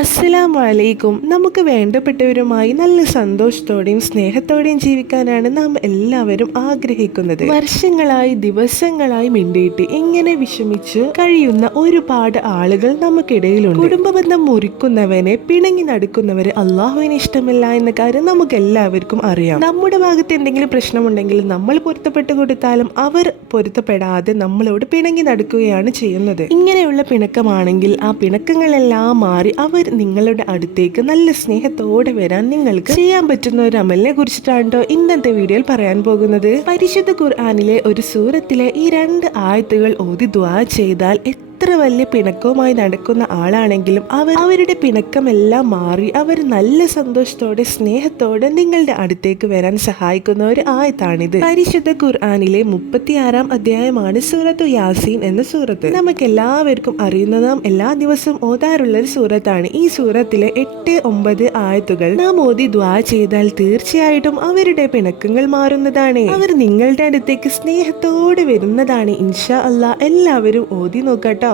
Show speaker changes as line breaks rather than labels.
അസ്സലാമു അലൈക്കും നമുക്ക് വേണ്ടപ്പെട്ടവരുമായി നല്ല സന്തോഷത്തോടെയും സ്നേഹത്തോടെയും ജീവിക്കാനാണ് നാം എല്ലാവരും ആഗ്രഹിക്കുന്നത്. വർഷങ്ങളായി ദിവസങ്ങളായി മിണ്ടിയിട്ട് ഇങ്ങനെ വിഷമിച്ച് കഴിയുന്ന ഒരുപാട് ആളുകൾ നമുക്കിടയിലുണ്ട്. കുടുംബബന്ധം മുറിക്കുന്നവനെ പിണങ്ങി നടക്കുന്നവരെ അള്ളാഹുവിന് ഇഷ്ടമില്ല എന്ന കാര്യം നമുക്ക് എല്ലാവർക്കും അറിയാം. നമ്മുടെ ഭാഗത്ത് എന്തെങ്കിലും പ്രശ്നമുണ്ടെങ്കിൽ നമ്മൾ പൊരുത്തപ്പെട്ട് കൊടുത്താലും അവർ പൊരുത്തപ്പെടാതെ നമ്മളോട് പിണങ്ങി നടക്കുകയാണ് ചെയ്യുന്നത്. ഇങ്ങനെയുള്ള പിണക്കമാണെങ്കിൽ ആ പിണക്കങ്ങളെല്ലാം മാറി അവർ നിങ്ങളുടെ അടുത്തേക്ക് നല്ല സ്നേഹത്തോടെ വരാൻ നിങ്ങൾക്ക് ചെയ്യാൻ പറ്റുന്ന ഒരു അമലിനെ കുറിച്ചിട്ടാണ് ഇന്നത്തെ വീഡിയോയിൽ പറയാൻ പോകുന്നത്. പരിശുദ്ധ ഖുർആാനിലെ ഒരു സൂറത്തിലെ ഈ രണ്ട് ആയത്തുകൾ ഓതി ദ്വാ ചെയ്താൽ എത്ര വലിയ പിണക്കവുമായി നടക്കുന്ന ആളാണെങ്കിലും അവർ അവരുടെ പിണക്കമെല്ലാം മാറി അവർ നല്ല സന്തോഷത്തോടെ സ്നേഹത്തോടെ നിങ്ങളുടെ അടുത്തേക്ക് വരാൻ സഹായിക്കുന്ന ഒരു ആയത്താണിത്. പരിശുദ്ധ ഖുർആാനിലെ മുപ്പത്തിയാറാം അധ്യായമാണ് സൂറത്തു യാസീൻ എന്ന സൂറത്ത്. നമുക്ക് എല്ലാവർക്കും അറിയുന്നതും എല്ലാ ദിവസവും ഓതാറുള്ള ഒരു സൂറത്താണ്. ഈ സൂറത്തിലെ എട്ട് ഒമ്പത് ആയത്തുകൾ നാം ഓതി ദ്വാ ചെയ്താൽ തീർച്ചയായിട്ടും അവരുടെ പിണക്കങ്ങൾ മാറുന്നതാണ്. അവർ നിങ്ങളുടെ അടുത്തേക്ക് സ്നേഹത്തോടെ വരുന്നതാണ്. ഇൻഷാ അല്ലാ എല്ലാവരും ഓതി നോക്കാട്ടോ.